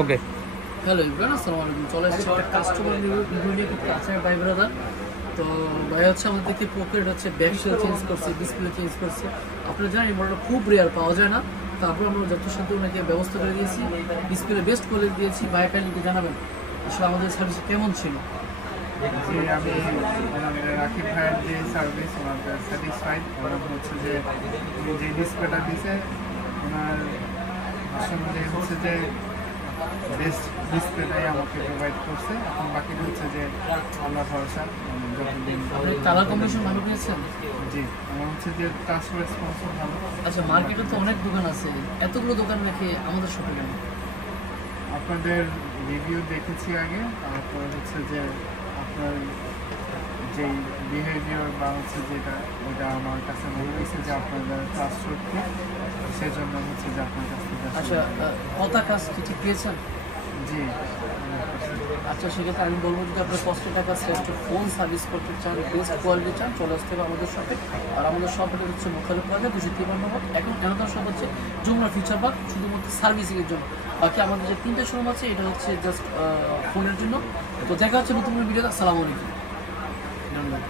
ওকে। Hello Ibrahim, আসসালামু আলাইকুম। চলে এসেছে একটা কাস্টমার রিভিউ নিয়ে করতে আছে ভাই ব্রাদার। তো ভাই হচ্ছে আমাদের দেখতে পকেট হচ্ছে ব্যাকশেল চেঞ্জ করছে, ডিসপ্লে চেঞ্জ করছে। আপনারা জানেন এই মডেলটা খুব রেয়ার পাওয়া যায় না। তারপর আমরা যথাসাধ্য ওনাকে ব্যবস্থা করে দিয়েছি, ডিসপ্লে বেস্ট করে দিয়েছি। ভাই কাইন্ডলি জানাবেন আসলে আমাদের সার্ভিস কেমন ছিল। জি, আমি ওনাদের রাকিব ভাইয়ের যে সার্ভিস ওনাদের স্যাটিসফাইড। ওনার হচ্ছে যে যে ডিসপ্লেটা দিছে ওনার আসলে হচ্ছে যে বেস্ট ডিসপ্লেটাই আমাকে প্রোভাইড করছে। এখন বাকিটা হচ্ছে যে আল্লাহ ভরসা যতদিন। আপনি কালার কম্বিনেশন ভালো পেয়েছেন? জি, আমার হচ্ছে যে কাস্টমার রেসপন্স ভালো। আচ্ছা, মার্কেটে তো অনেক দোকান আছে, এতগুলো দোকান রেখে আমাদের শপে কেন? আপনাদের রিভিউ দেখেছি আগে, তারপর হচ্ছে যে আপনার যেই বিহেভিয়ার বা হচ্ছে যেটা ওটা আমার কাছে মনে হয়েছে যে আপনাদের ট্রাস্টওয়ার্থি, সেজন্য হচ্ছে যে আপনার কাছ থেকে আচ্ছা, কথা কাজ কি ঠিক পেয়েছেন? জি। আচ্ছা, সেক্ষেত্রে আমি বলবো যদি আপনার কষ্ট টাকা শ্রেষ্ঠ ফোন সার্ভিস করতে চান, বেস্ট কোয়ালিটি চান, চলে আসতে হবে আমাদের শপে। আর আমাদের শপটা হচ্ছে মোখালে প্লাজা 253 নম্বর। এখন এনাদার শপ হচ্ছে যমুনা ফিউচার পার্ক, শুধুমাত্র সার্ভিসিংয়ের জন্য। বাকি আমাদের যে 3টে শোরুম আছে এটা হচ্ছে জাস্ট ফোনের জন্য। তো দেখা হচ্ছে নতুন ভিডিও। আসসালামু আলাইকুম, ধন্যবাদ।